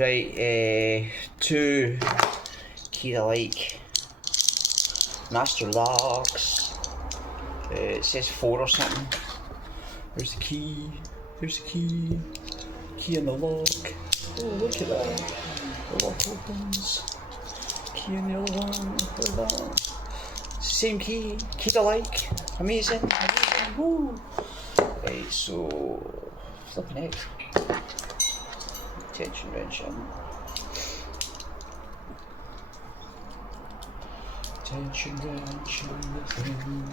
Right, 2 key alike master locks. It says 4 or something. There's the key. There's the key. Key in the lock. Oh, look at that. The lock opens. Key in the other one. Look at that. Same key. Key alike. Amazing. Amazing. Woo. Right, so flipping it. Tension wrench in. Tension wrench in the thing.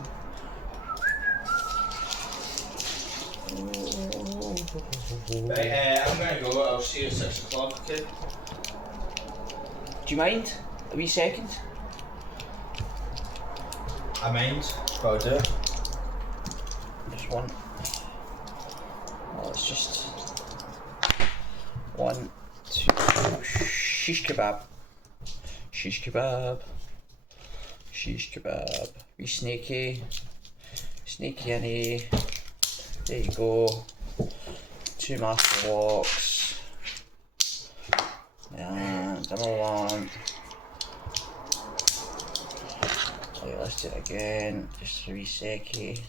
Right, I'm going to go. I'll see you at 6 o'clock, okay? Do you mind? A wee second? I mind, but I'll do it. Just one. Well, it's just 1, 2. Shish kebab. Shish kebab. Shish kebab. Wee snaky. Snaky innie. There you go. 2 master locks. And another one. Right, let's do it again. Just a wee second.